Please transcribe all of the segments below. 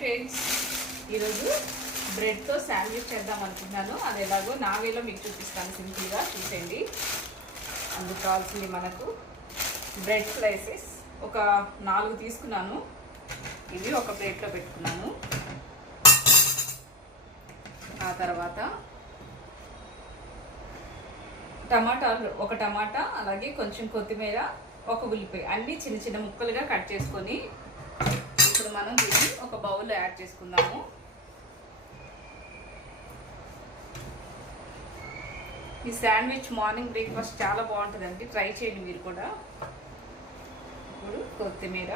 Friends ఈరోజు బ్రెడ్తో sandwich చేద్దాం అనుకుంటున్నాను. అది ఎలాగో నా వేలో మీకు చూపిస్తాను సింపుల్గా. చూసేయండి. అందుకు కావాల్సింది మనకు బ్రెడ్ స్లైసెస్. ఒక నాలుగు తీసుకున్నాను. ఇవి ఒక ప్లేట్లో పెట్టుకున్నాను. ఆ తర్వాత టమాటాలు ఒక టమాటా అలాగే కొంచెం కొత్తిమీర ఒక ఉల్లిపాయ అన్నీ చిన్న చిన్న ముక్కలుగా కట్ చేసుకొని ఇప్పుడు మనం దీన్ని ఒక బౌల్లో యాడ్ చేసుకుందాము. ఈ శాండ్విచ్ మార్నింగ్ బ్రేక్ఫాస్ట్ చాలా బాగుంటుందండి. ట్రై చేయండి మీరు కూడా. ఇప్పుడు కొత్తిమీర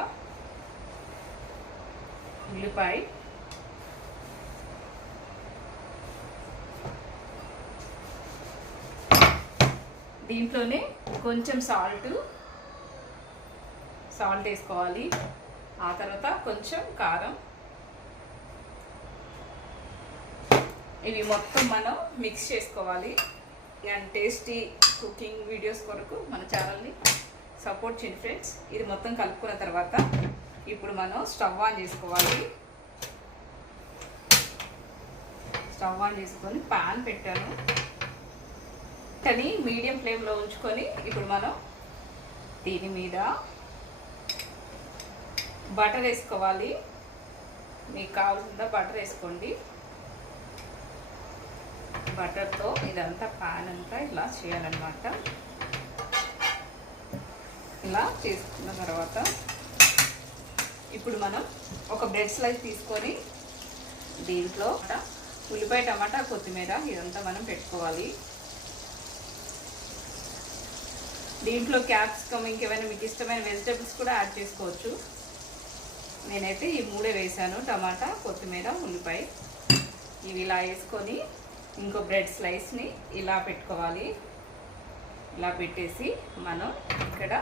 ఉల్లిపాయ దీంట్లోనే కొంచెం సాల్ట్ సాల్ట్ వేసుకోవాలి. ఆ తర్వాత కొంచెం కారం. ఇవి మొత్తం మనం మిక్స్ చేసుకోవాలి. అండ్ టేస్టీ కుకింగ్ వీడియోస్ కొరకు మన ఛానల్ని సపోర్ట్ చేయండి ఫ్రెండ్స్ ఇది మొత్తం కలుపుకున్న తర్వాత ఇప్పుడు మనం స్టవ్ ఆన్ చేసుకోవాలి. స్టవ్ ఆన్ చేసుకొని పాన్ పెట్టాను. కానీ మీడియం ఫ్లేమ్లో ఉంచుకొని ఇప్పుడు మనం దీని మీద బటర్ వేసుకోవాలి. మీకు కావాల్సిందా బటర్ వేసుకోండి. బటర్తో ఇదంతా పాన్ అంతా ఇలా చేయాలన్నమాట. ఇలా చేసుకున్న తర్వాత ఇప్పుడు మనం ఒక బ్రెడ్ స్లైస్ తీసుకొని దీంట్లో ఉల్లిపాయ టమాటా కొత్తిమీర ఇదంతా మనం పెట్టుకోవాలి. దీంట్లో క్యాప్సికమ్ ఇంకేమైనా మీకు ఇష్టమైన వెజిటేబుల్స్ కూడా యాడ్ చేసుకోవచ్చు. నేనైతే ఈ మూడే వేసాను. టమాటా కొత్తిమీర ఉల్లిపాయ. ఇవి ఇలా వేసుకొని ఇంకో బ్రెడ్ స్లైస్ని ఇలా పెట్టుకోవాలి. ఇలా పెట్టేసి మనం ఇక్కడ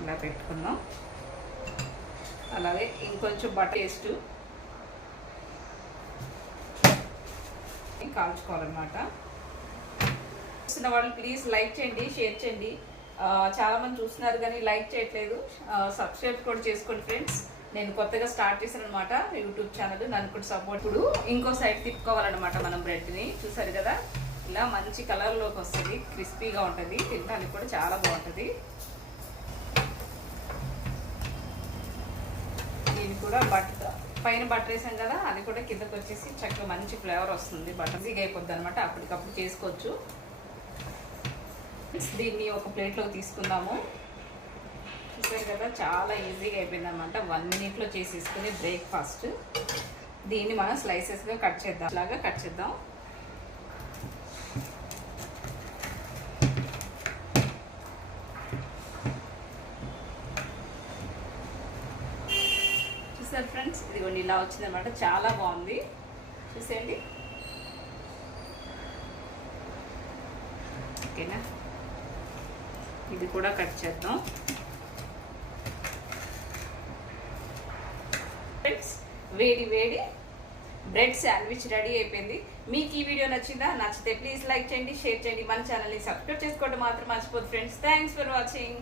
ఇలా పెట్టుకుందాం అలాగే ఇంకొంచెం బటర్ టేస్ట్ కాల్చుకోవాలన్నమాట. చూస్తున్న వాళ్ళు ప్లీజ్ లైక్ చేయండి షేర్ చేయండి. చాలామంది చూస్తున్నారు కానీ లైక్ చేయట్లేదు. సబ్స్క్రైబ్ కూడా చేసుకోండి ఫ్రెండ్స్. నేను కొత్తగా స్టార్ట్ చేశాను అనమాట యూట్యూబ్ ఛానల్ నన్ను కూడా సపోర్ట్ ఇప్పుడు. ఇంకో సైడ్ తిప్పుకోవాలన్నమాట మనం బ్రెడ్ని. చూసారు కదా? ఇలా మంచి కలర్లోకి వస్తుంది క్రిస్పీగా ఉంటుంది. తినడానికి కూడా చాలా బాగుంటుంది. దీన్ని కూడా బట్టర్ పైన బటర్ వేసాం కదా అది కూడా కిందకి వచ్చేసి చక్కగా మంచి ఫ్లేవర్ వస్తుంది. బటర్ జీగా అయిపోద్ది అనమాట అప్పటికప్పుడు చేసుకోవచ్చు. దీన్ని ఒక ప్లేట్లోకి తీసుకుందాము. చూసారు కదా చాలా ఈజీగా అయిపోయింది అనమాట వన్ మినిట్లో చేసేసుకుని బ్రేక్ఫాస్ట్ దీన్ని మనం స్లైసెస్గా కట్ చేద్దాం. అలాగా కట్ చేద్దాం. చూసారు ఫ్రెండ్స్ ఇదిగోండి ఇలా వచ్చిందనమాట చాలా బాగుంది. చూసేయండి. ఓకేనా? ఇది కూడా కట్ చేద్దాం ఫ్రెండ్స్ వేడి వేడి బ్రెడ్ శాండ్విచ్ రెడీ అయిపోయింది. మీకు ఈ వీడియో నచ్చిందా? నచ్చితే ప్లీజ్ లైక్ చేయండి షేర్ చేయండి. మన ఛానల్ని సబ్స్క్రైబ్ చేసుకోవడం మాత్రం మర్చిపోదు ఫ్రెండ్స్. Thanks for watching.